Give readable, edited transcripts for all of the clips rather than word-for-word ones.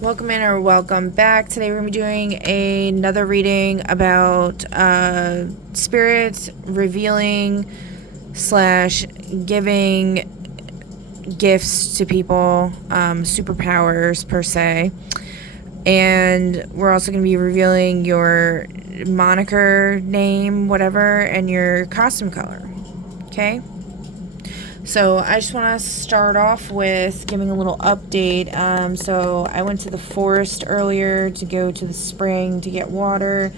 Welcome in or welcome back. Today we're going to be doing another reading about spirits revealing / giving gifts to people, superpowers per se. And we're also going to be revealing your moniker, name, whatever, and your costume color. Okay? So I just want to start off with giving a little update. So I went to the forest earlier to go to the spring to get water,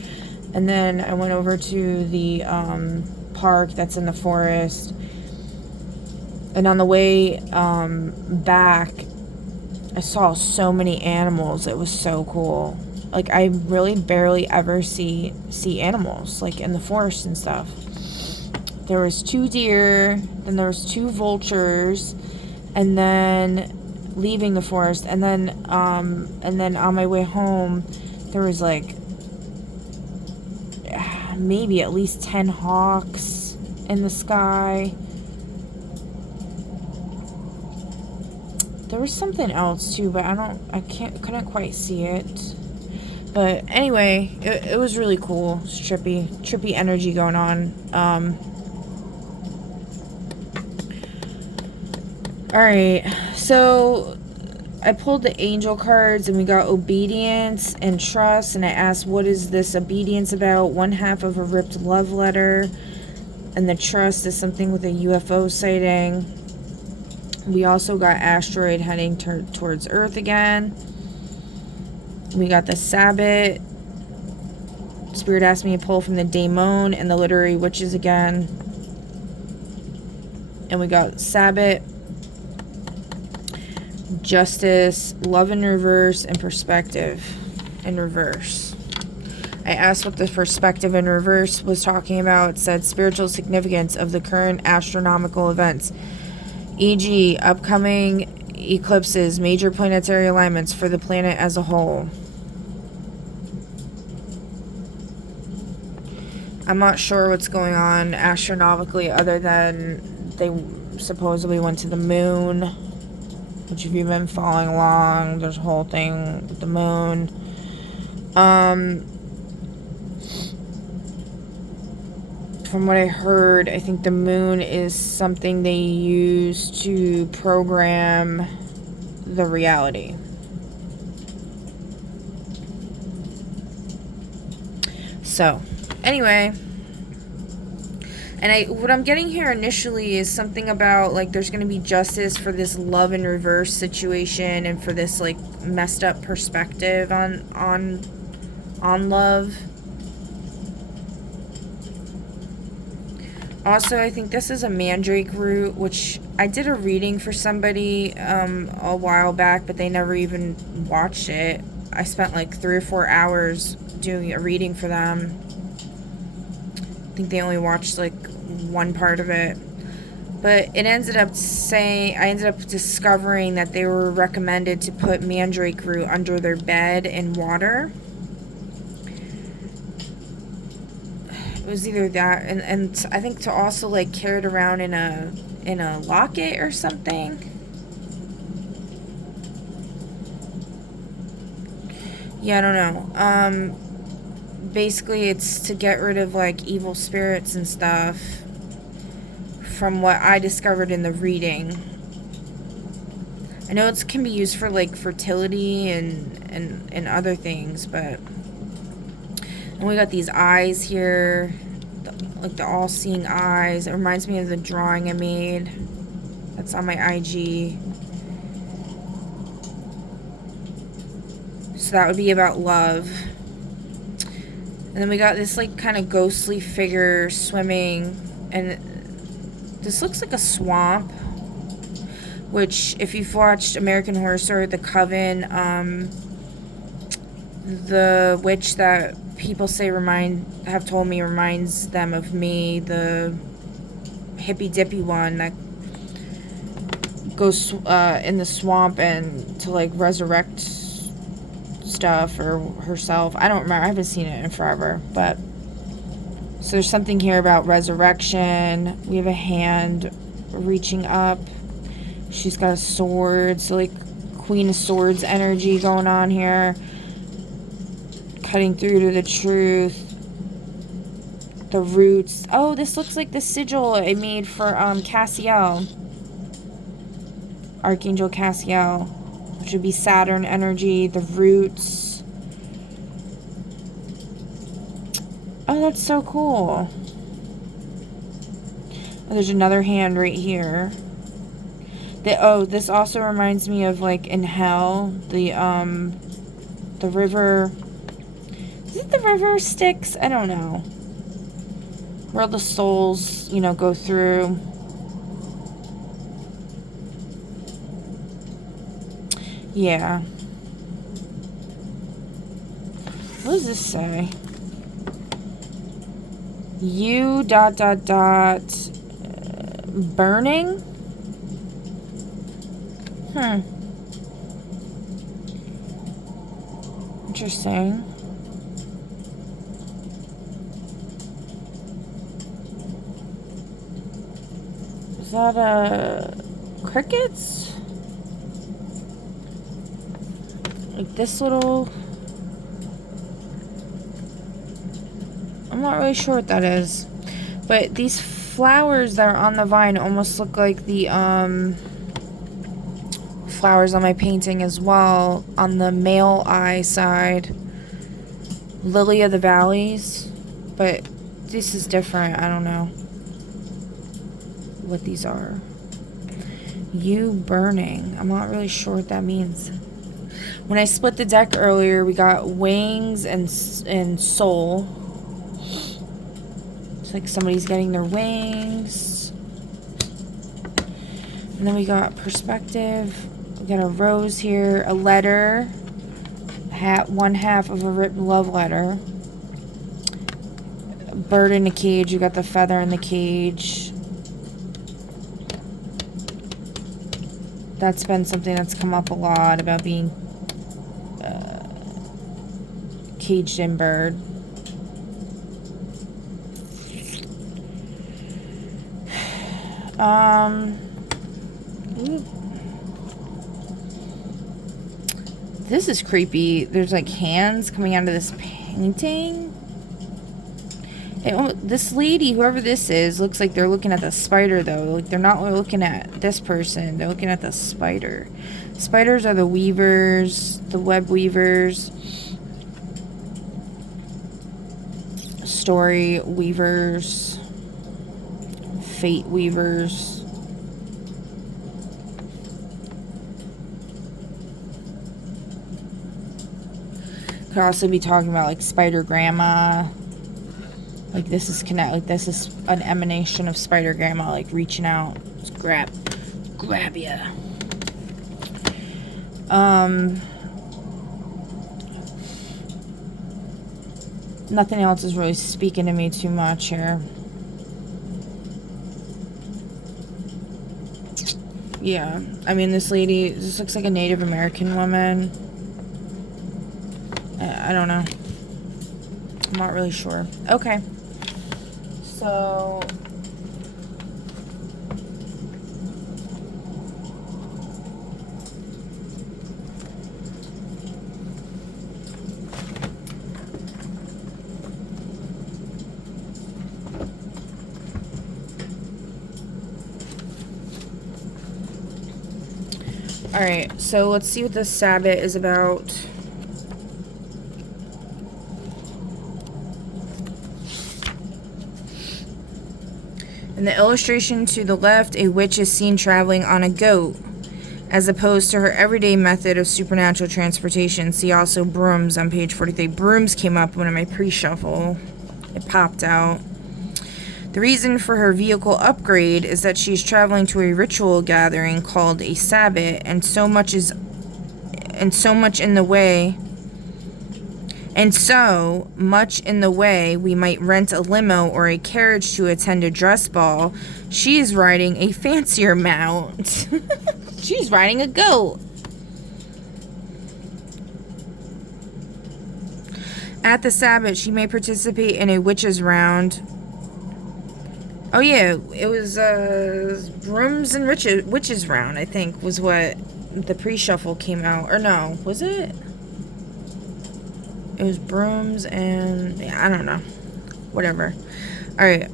and then I went over to the park that's in the forest. And on the way back, I saw so many animals. It was so cool. Like, I really barely ever see animals, like, in the forest and stuff. There was 2 deer, then there was 2 vultures, and then leaving the forest, and then on my way home, there was like maybe at least 10 hawks in the sky. There was something else too, but couldn't quite see it. But anyway, it was really cool. It's trippy energy going on. Alright, so I pulled the angel cards and we got obedience and trust, and I asked, what is this obedience about? 1/2 of a ripped love letter, and the trust is something with a UFO sighting. We also got asteroid heading towards Earth again. We got the Sabbath. Spirit asked me to pull from the Daemon and the Literary Witches again. And we got Sabbath, Justice, Love in Reverse, and Perspective in Reverse. I asked what the Perspective in Reverse was talking about. It said spiritual significance of the current astronomical events, e.g. upcoming eclipses, major planetary alignments for the planet as a whole. I'm not sure what's going on astronomically other than they supposedly went to the moon, which if you've been following along, there's a whole thing with the moon. From what I heard, I think the moon is something they use to program the reality. So, anyway, and what I'm getting here initially is something about, like, there's going to be justice for this love in reverse situation and for this, like, messed up perspective on love. Also, I think this is a mandrake root, which I did a reading for somebody a while back, but they never even watched it. I spent like 3 or 4 hours doing a reading for them. I think they only watched like one part of it. But it ended up saying, I ended up discovering that they were recommended to put mandrake root under their bed in water. It was either that, and I think to also like carry it around in a locket or something. Yeah, I don't know. Basically it's to get rid of like evil spirits and stuff, from what I discovered in the reading. I know it can be used for like fertility and other things, but. And we got these eyes here, like the all-seeing eyes. It reminds me of the drawing I made. That's on my IG. So that would be about love. And then we got this like kind of ghostly figure swimming, and this looks like a swamp. Which, if you've watched American Horror Story, The Coven, the witch that people say have told me reminds them of me, the hippy dippy one that goes in the swamp and to like resurrect stuff or herself. I don't remember. I haven't seen it in forever. But so there's something here about resurrection. We have a hand reaching up. She's got a sword. So like Queen of Swords energy going on here. Cutting through to the truth. The roots. Oh, this looks like the sigil I made for Cassiel. Archangel Cassiel. Which would be Saturn energy. The roots. Oh, that's so cool. Oh, there's another hand right here. This also reminds me of, like, in Hell, the river. Is it the river Styx? I don't know. Where the souls, you know, go through. Yeah. What does this say? You ... burning? Interesting. Is that crickets? Like this little... I'm not really sure what that is. But these flowers that are on the vine almost look like the flowers on my painting as well. On the male eye side. Lily of the Valleys. But this is different. I don't know what these are. You burning. I'm not really sure what that means. When I split the deck earlier, we got wings and soul. It's like somebody's getting their wings. And then we got perspective. We got a rose here, a letter, one half of a written love letter. A bird in a cage. You got the feather in the cage. That's been something that's come up a lot about being caged in bird. This is creepy. There's like hands coming out of this painting. This lady, whoever this is, looks like they're looking at the spider, though. Like, they're not looking at this person. They're looking at the spider. Spiders are the weavers, the web weavers, story weavers, fate weavers. Could also be talking about, like, Spider Grandma. Like, this is this is an emanation of Spider Grandma, like, reaching out. Just grab ya. Nothing else is really speaking to me too much here. Yeah. I mean, this lady, this looks like a Native American woman. I don't know. I'm not really sure. Okay. So... Alright, so let's see what this Sabbat is about. In the illustration to the left, a witch is seen traveling on a goat, as opposed to her everyday method of supernatural transportation. See also brooms on page 43. Brooms came up when in my pre-shuffle. It popped out. The reason for her vehicle upgrade is that she's traveling to a ritual gathering called a Sabbat, and so much in the way we might rent a limo or a carriage to attend a dress ball, she is riding a fancier mount. She's riding a goat. At the Sabbat, she may participate in a witch's round. Oh yeah, it was brooms and witches round, I think, was what the pre-shuffle came out. Or no, was it? It was brooms and... yeah, I don't know. Whatever. Alright.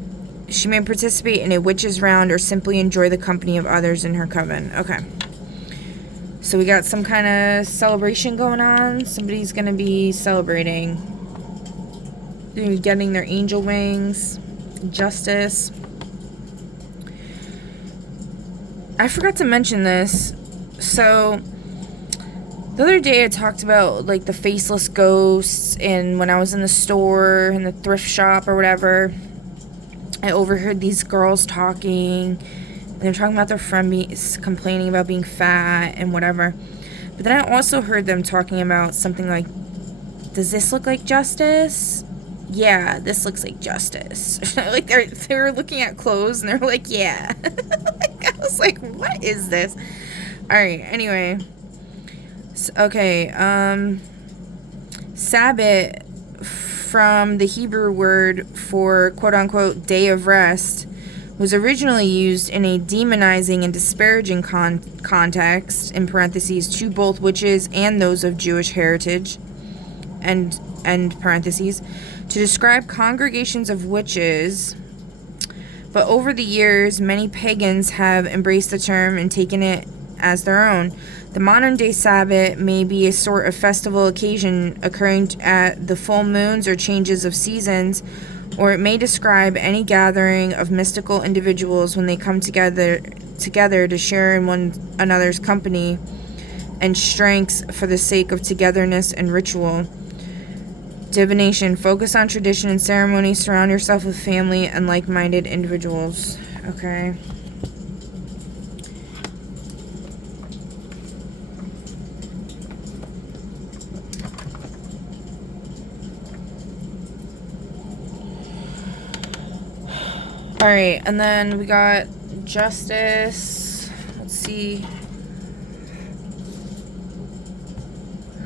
She may participate in a witch's round or simply enjoy the company of others in her coven. Okay. So we got some kind of celebration going on. Somebody's going to be celebrating. They're getting their angel wings. Justice. I forgot to mention this. So, the other day I talked about, like, the faceless ghosts, and when I was in the store, in the thrift shop or whatever, I overheard these girls talking, and they're talking about their friend complaining about being fat and whatever. But then I also heard them talking about something like, does this look like Justice? Yeah, this looks like Justice. Like, they were looking at clothes, and they're like, yeah. Like, I was like, what is this? Alright, anyway. So, okay, Sabbath, from the Hebrew word for quote-unquote day of rest, was originally used in a demonizing and disparaging context, in parentheses, to both witches and those of Jewish heritage, and parentheses, to describe congregations of witches. But over the years, many pagans have embraced the term and taken it as their own. The modern-day Sabbath may be a sort of festival occasion occurring at the full moons or changes of seasons, or it may describe any gathering of mystical individuals when they come together to share in one another's company and strengths for the sake of togetherness and ritual. Divination. Focus on tradition and ceremony. Surround yourself with family and like-minded individuals. Okay. Alright, and then we got Justice. Let's see.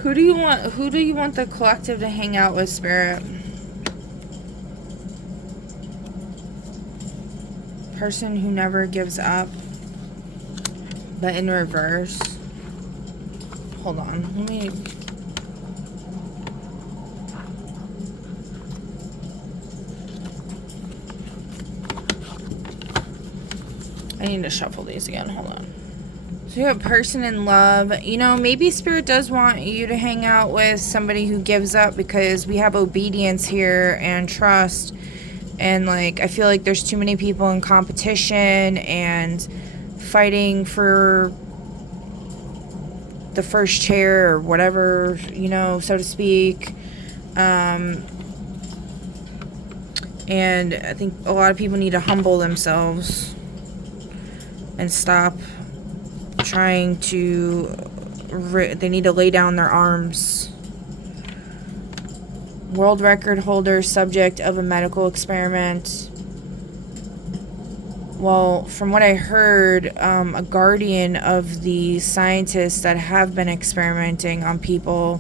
Who do you want the collective to hang out with, Spirit? Person who never gives up. But in reverse. Hold on. Let me... I need to shuffle these again. Hold on. So you have person in love. You know, maybe Spirit does want you to hang out with somebody who gives up, because we have obedience here and trust. And, like, I feel like there's too many people in competition and fighting for the first chair or whatever, you know, so to speak. And I think a lot of people need to humble themselves and stop trying to... they need to lay down their arms. World record holder, subject of a medical experiment. Well, from what I heard, a guardian of the scientists that have been experimenting on people,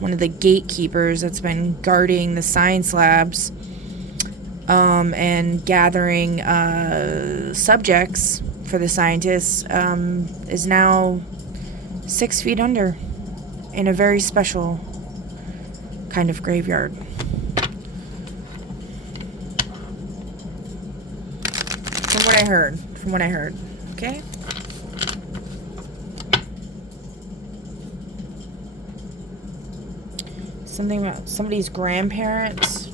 one of the gatekeepers that's been guarding the science labs, and gathering subjects for the scientists, is now 6 feet under in a very special kind of graveyard. From what I heard. Okay? Something about somebody's grandparents.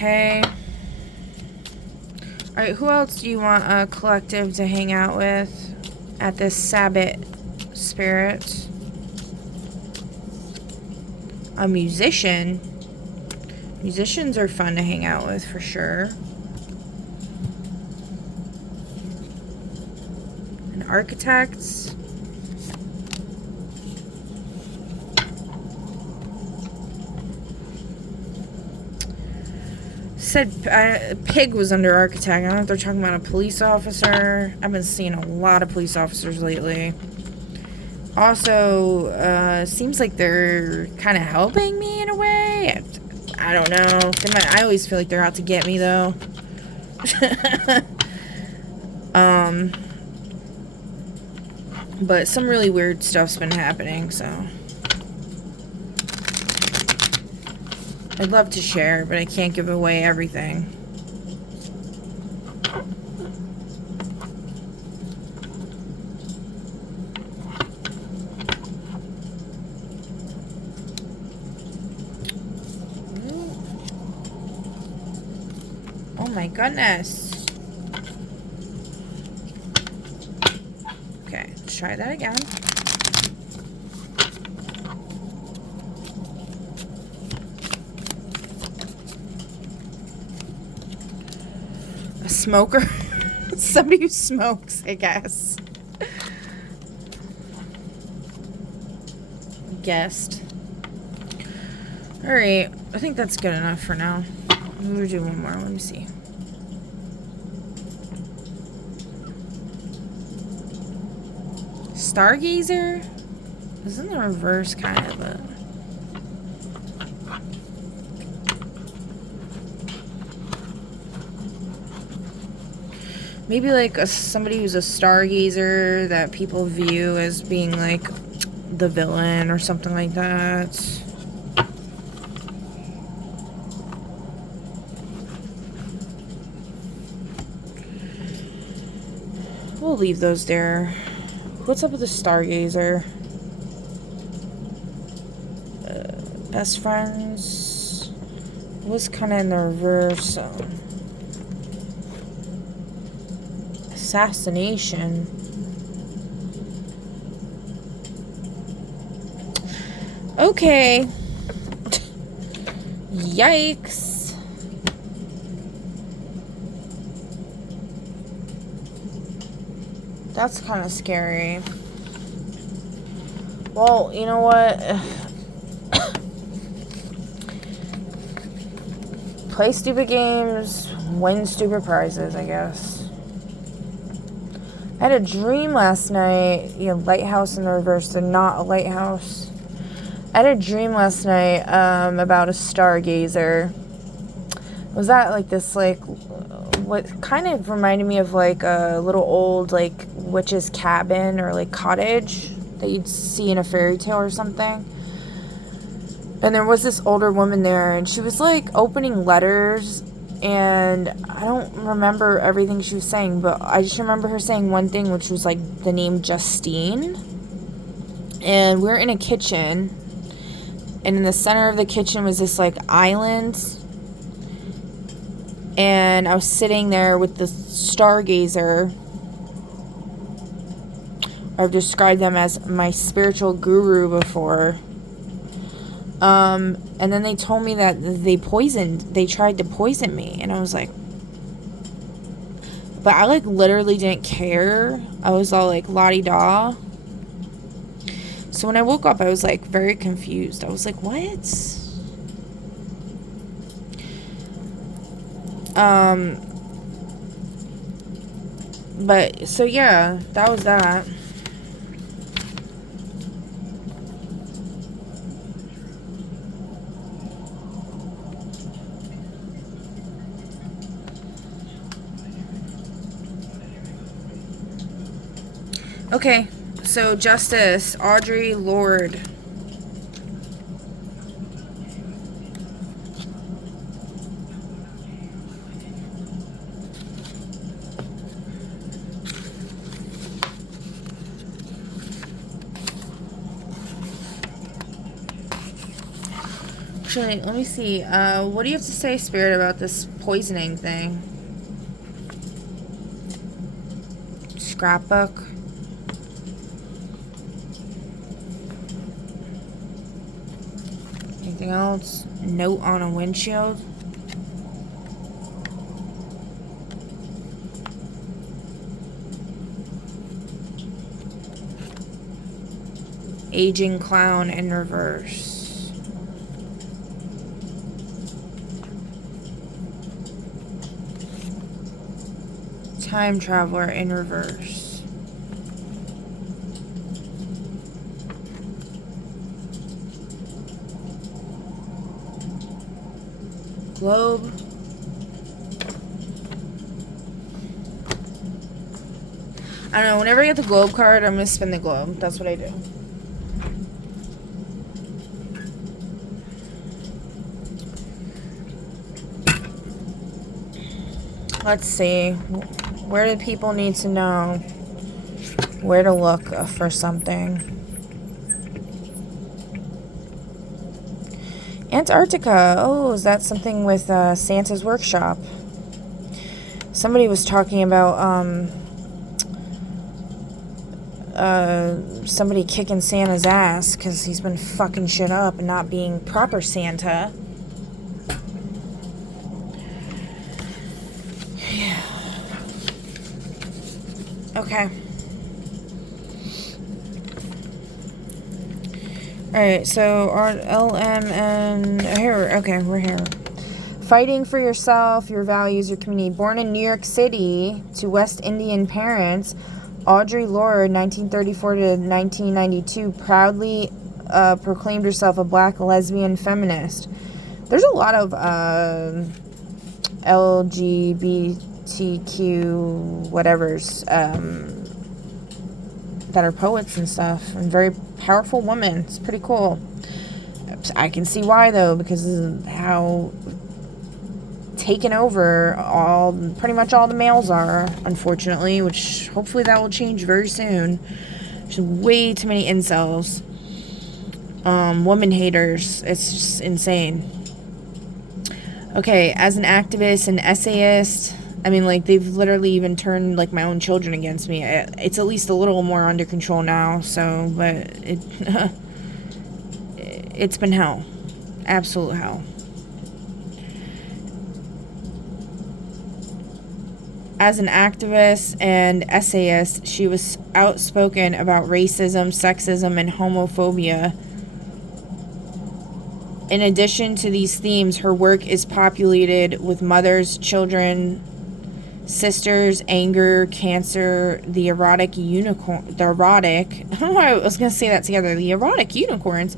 Okay. Alright, who else do you want a collective to hang out with at this Sabbath, Spirit? A musician. Musicians are fun to hang out with for sure. An architect. said pig was under architect. I don't know if they're talking about a police officer. I've been seeing a lot of police officers lately. Also, seems like they're kind of helping me in a way. I don't know. I always feel like they're out to get me, though. But some really weird stuff's been happening, so I'd love to share, but I can't give away everything. Oh my goodness. Okay, let's try that again. A smoker? Somebody who smokes, I guess. Guessed. Alright, I think that's good enough for now. We'll do one more. Let me see. Stargazer? It's in the reverse, kind of, but... maybe, like, somebody who's a stargazer that people view as being, like, the villain or something like that. We'll leave those there. What's up with the stargazer? Best friends was kind of in the reverse. Assassination. Okay. Yikes. That's kind of scary. Well, you know what? Play stupid games, win stupid prizes, I guess. I had a dream last night. You know, lighthouse in the reverse. They're not a lighthouse. I had a dream last night about a stargazer. Was that like this, like, what kind of reminded me of like a little old, like, witch's cabin or like cottage that you'd see in a fairy tale or something. And there was this older woman there, and she was like opening letters, and I don't remember everything she was saying, but I just remember her saying one thing, which was like the name Justine. And we're in a kitchen, and in the center of the kitchen was this like island, and I was sitting there with the stargazer. I've described them as my spiritual guru before. And then they told me that they tried to poison me, and I was like, but I like literally didn't care. I was all like la-di-da. So when I woke up, I was like very confused. I was like, what? But so yeah, that was that. Okay, so Justice, Audre Lorde. Actually, let me see. What do you have to say, Spirit, about this poisoning thing? Scrapbook. Anything else? Note on a windshield. Aging clown in reverse. Time traveler in reverse. Globe. I don't know, whenever I get the globe card, I'm going to spin the globe. That's what I do. Let's see. Where do people need to know where to look for something? Antarctica. Oh, is that something with Santa's workshop? Somebody was talking about somebody kicking Santa's ass because he's been fucking shit up and not being proper Santa. Yeah. Okay. Alright, so our LMN here. Okay, we're here. Fighting for yourself, your values, your community. Born in New York City to West Indian parents, Audre Lorde, 1934 to 1992, proudly proclaimed herself a black lesbian feminist. There's a lot of LGBTQ whatevers that are poets and stuff, and very powerful women. It's pretty cool. I can see why, though, because of how taken over pretty much all the males are, unfortunately, which hopefully that will change very soon. There's way too many incels, woman haters. It's just insane. Okay, as an activist and essayist, I mean, like, they've literally even turned, like, my own children against me. It's at least a little more under control now, so, but it's been hell. Absolute hell. As an activist and essayist, she was outspoken about racism, sexism, and homophobia. In addition to these themes, her work is populated with mothers, children, sisters, anger, cancer, the erotic unicorn, I don't know why I was going to say that together, the erotic unicorns,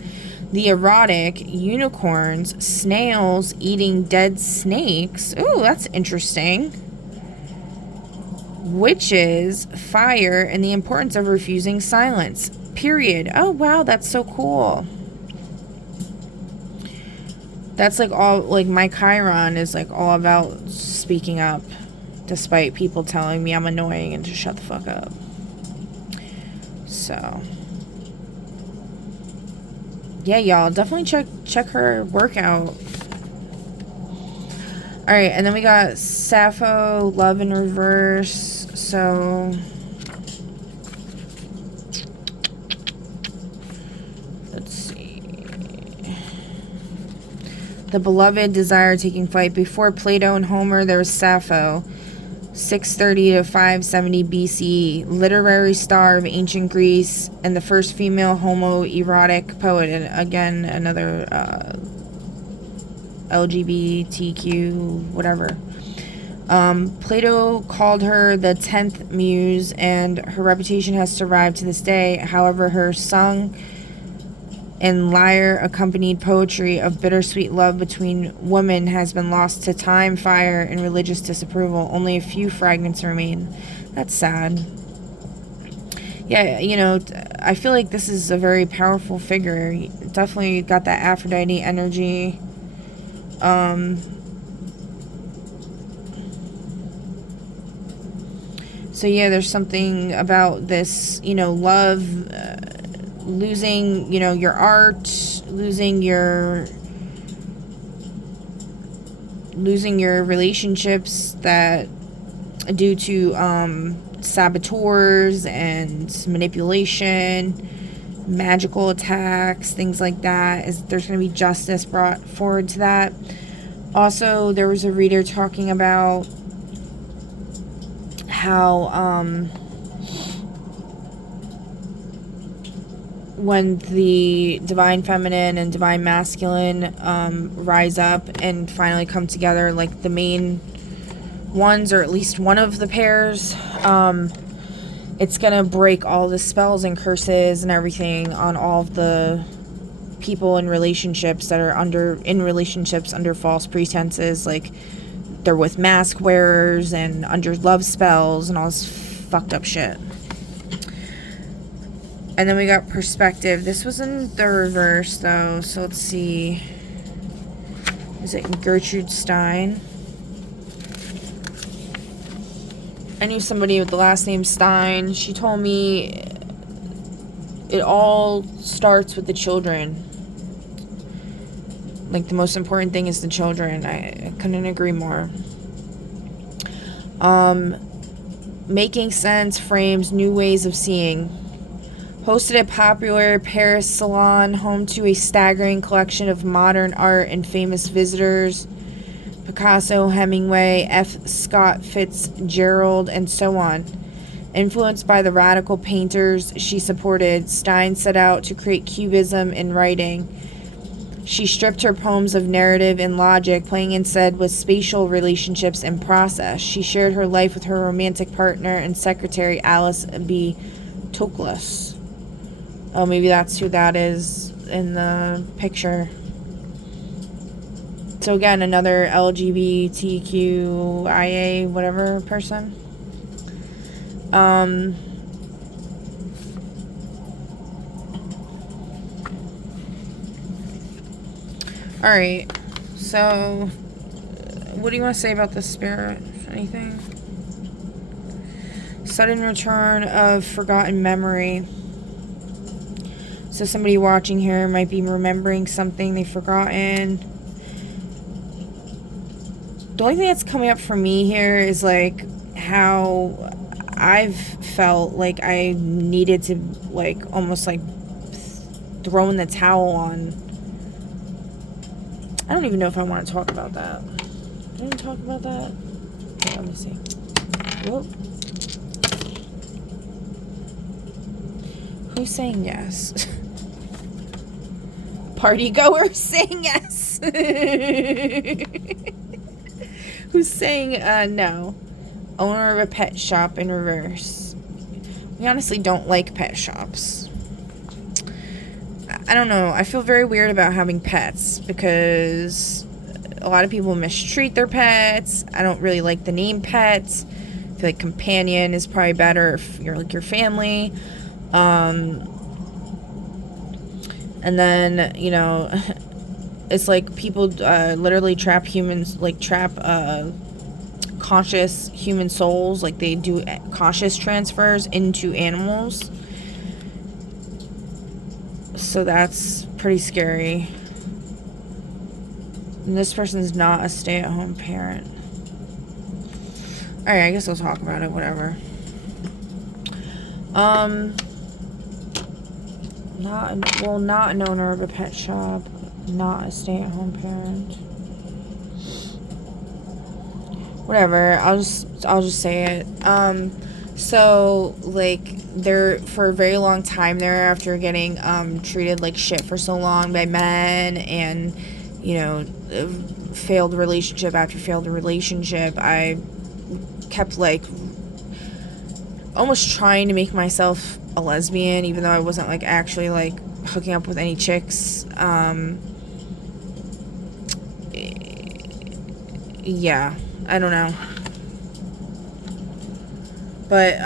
snails eating dead snakes, ooh, that's interesting, witches, fire, and the importance of refusing silence, period. Oh, wow, that's so cool. That's like all, like, my Chiron is like all about speaking up, despite people telling me I'm annoying and to shut the fuck up. So, yeah, y'all, definitely check her work out. Alright, and then we got Sappho, Love in Reverse. So, let's see. The beloved desire taking flight. Before Plato and Homer, there was Sappho. 630 to 570 BCE, literary star of ancient Greece, and the first female homoerotic poet, and again, another LGBTQ, whatever. Plato called her the 10th muse, and her reputation has survived to this day. However, her song and lyre-accompanied poetry of bittersweet love between women has been lost to time, fire, and religious disapproval. Only a few fragments remain. That's sad. Yeah, you know, I feel like this is a very powerful figure. Definitely got that Aphrodite energy. So yeah, there's something about this, you know, love, losing, you know, your art, losing your relationships that due to saboteurs and manipulation, magical attacks, things like that. There's going to be justice brought forward to that. Also, there was a reader talking about how when the divine feminine and divine masculine rise up and finally come together, like the main ones, or at least one of the pairs. It's gonna break all the spells and curses and everything on all of the people in relationships that are under false pretenses, like they're with mask wearers and under love spells and all this fucked up shit. And then we got perspective. This was in the reverse though, so let's see. Is it Gertrude Stein? I knew somebody with the last name Stein. She told me it all starts with the children. Like, the most important thing is the children. I couldn't agree more. Making Sense frames new ways of seeing. Hosted a popular Paris salon home to a staggering collection of modern art and famous visitors. Picasso, Hemingway, F. Scott Fitzgerald, and so on. Influenced by the radical painters she supported, Stein set out to create cubism in writing. She stripped her poems of narrative and logic, playing instead with spatial relationships and process. She shared her life with her romantic partner and secretary, Alice B. Toklas. Oh, maybe that's who that is in the picture. So again, another LGBTQIA whatever person. Alright, so what do you want to say about the spirit? Anything? Sudden return of forgotten memory. So somebody watching here might be remembering something they've forgotten. The only thing that's coming up for me here is like how I've felt like I needed to like almost like throw in the towel on. I don't even know if I want to talk about that. Do you want to talk about that? Okay, let me see. Whoop. Who's saying yes? Party goers saying yes. Who's saying no? Owner of a pet shop in reverse. We honestly don't like pet shops. I don't know. I feel very weird about having pets because a lot of people mistreat their pets. I don't really like the name pet. I feel like companion is probably better if you're like your family. And then, you know, it's like people literally trap humans, like trap conscious human souls, like they do conscious transfers into animals. So that's pretty scary. And this person's not a stay-at-home parent. Alright, I guess I'll talk about it, whatever. Not an owner of a pet shop, not a stay-at-home parent. Whatever, I'll just say it. So like they're for a very long time there after getting treated like shit for so long by men, and you know, failed relationship after failed relationship, I kept like almost trying to make myself a lesbian, even though I wasn't like actually like hooking up with any chicks. Yeah, I don't know. But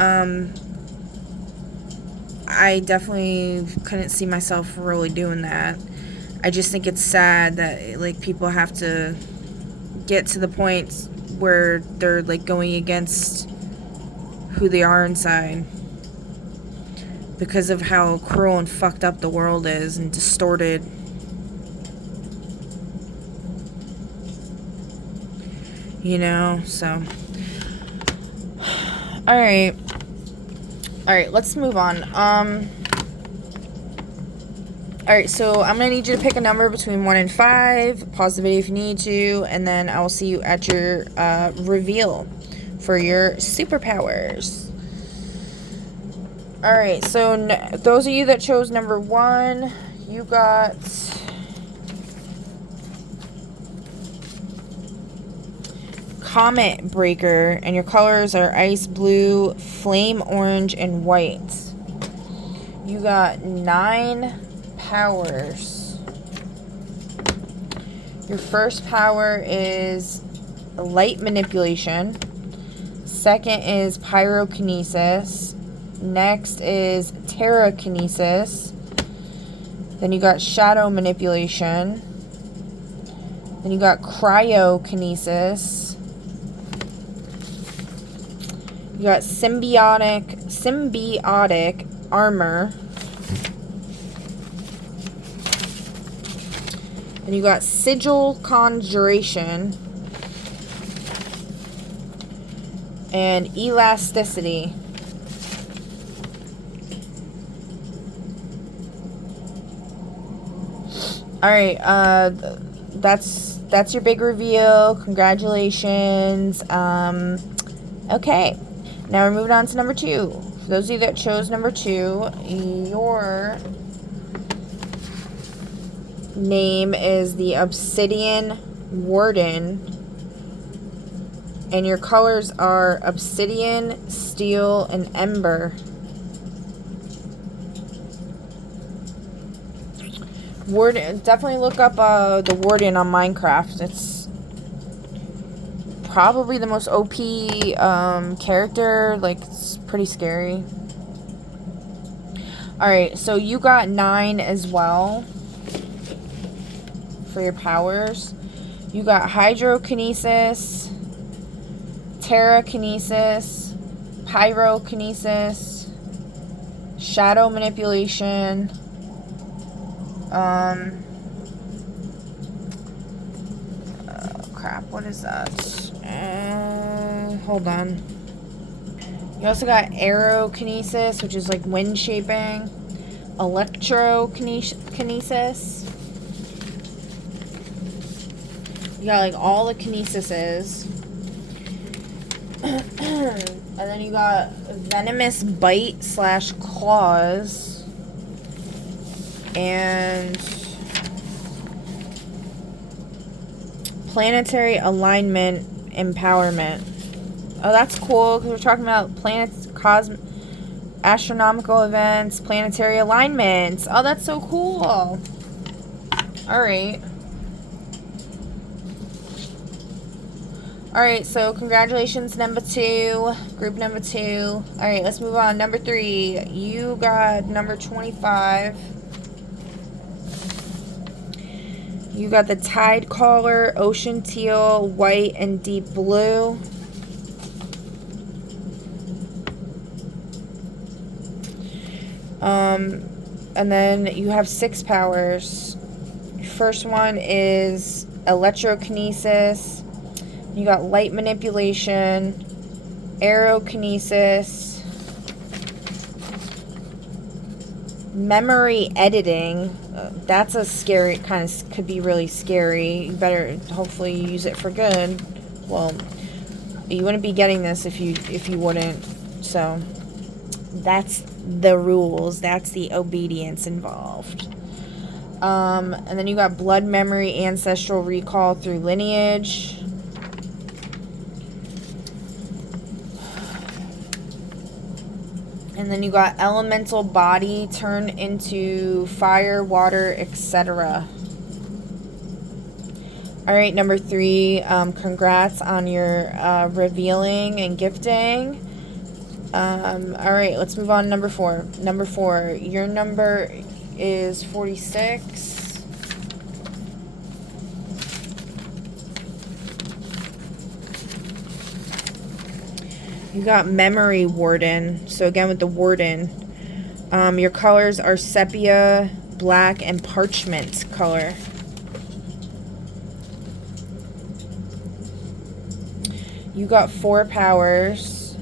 I definitely couldn't see myself really doing that. I just think it's sad that like people have to get to the point where they're like going against who they are inside because of how cruel and fucked up the world is and distorted. You know, so Alright, let's move on. Alright, so I'm gonna need you to pick a number between 1 and 5. Pause the video if you need to, and then I will see you at your reveal for your superpowers. Alright, so those of you that chose number 1, you got Comet Breaker, and your colors are ice blue, flame orange, and white. You got 9 powers. Your first power is light manipulation. Second is pyrokinesis. Next is terrakinesis. Then you got shadow manipulation. Then you got cryokinesis. You got symbiotic armor. Then you got sigil conjuration. And elasticity. Alright, that's your big reveal. Congratulations. Okay. Now we're moving on to number 2. For those of you that chose number 2, your name is the Obsidian Warden. And your colors are obsidian, steel, and ember. Warden, definitely look up the Warden on Minecraft. It's probably the most OP character. Like, it's pretty scary. Alright, so you got 9 as well for your powers. You got hydrokinesis, terrakinesis, pyrokinesis, shadow manipulation, crap, what is that? Hold on. You also got aerokinesis, which is like wind shaping, electrokinesis. You got like all the kinesises. And then you got venomous bite / claws. And planetary alignment empowerment. Oh, that's cool, because we're talking about planets, astronomical events, planetary alignments. Oh, that's so cool. Alright. Alright, so congratulations, number 2. Group number 2. Alright, let's move on. Number 3. You got number 25. You got the Tide Caller, Ocean Teal, White, and Deep Blue. And then you have 6 powers. First one is electrokinesis. You got light manipulation, aerokinesis, memory editing. That's a scary, could be really scary. You better hopefully use it for good. Well, you wouldn't be getting this if you wouldn't. So that's the rules. That's the obedience involved. And then you got blood memory, ancestral recall through lineage. And then you got elemental body, turn into fire, water, etc. Alright, number 3. Congrats on your revealing and gifting. Alright, let's move on to number 4. Number 4. Your number is 46. You got Memory Warden. So again with the Warden. Your colors are sepia, black, and parchment color. You got 4 powers.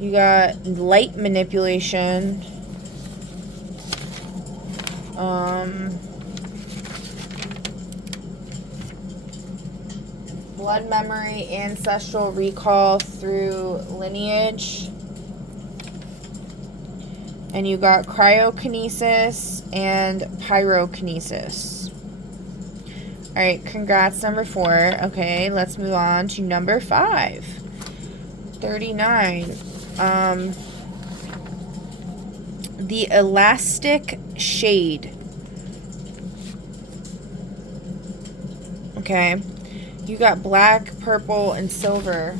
You got light manipulation. Blood memory, ancestral recall through lineage. And you got cryokinesis and pyrokinesis. Alright, congrats, number 4. Okay, let's move on to number 5. 39. The Elastic Shade. Okay. You got black, purple, and silver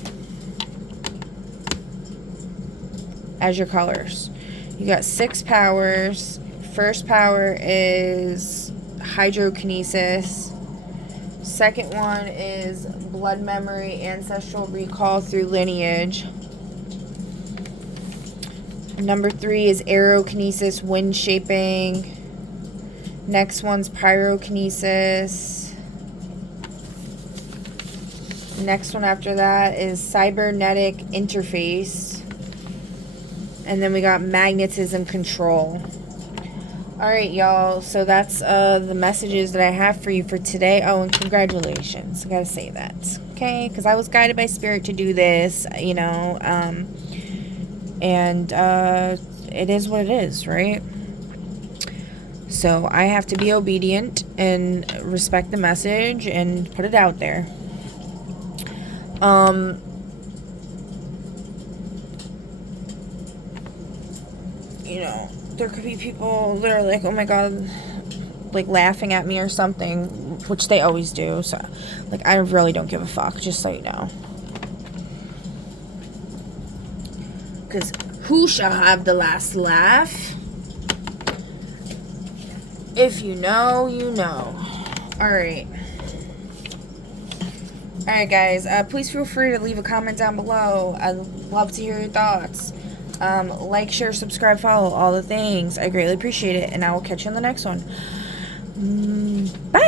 as your colors. You got 6 powers. First power is hydrokinesis. Second one is blood memory, ancestral recall through lineage. Number 3 is aerokinesis, wind shaping. Next one's pyrokinesis. Next one after that is cybernetic interface. And then we got magnetism control. Alright, y'all. So that's the messages that I have for you for today. Oh, and congratulations. I gotta say that. Okay? Because I was guided by Spirit to do this, you know. And it is what it is, right? So I have to be obedient and respect the message and put it out there. You know, there could be people that are like, oh my god, like laughing at me or something, which they always do. So, like, I really don't give a fuck, just so you know. Because who shall have the last laugh? If you know, you know. Alright. Alright, guys. Please feel free to leave a comment down below. I'd love to hear your thoughts. Like, share, subscribe, follow, all the things. I greatly appreciate it. And I will catch you in the next one. Bye.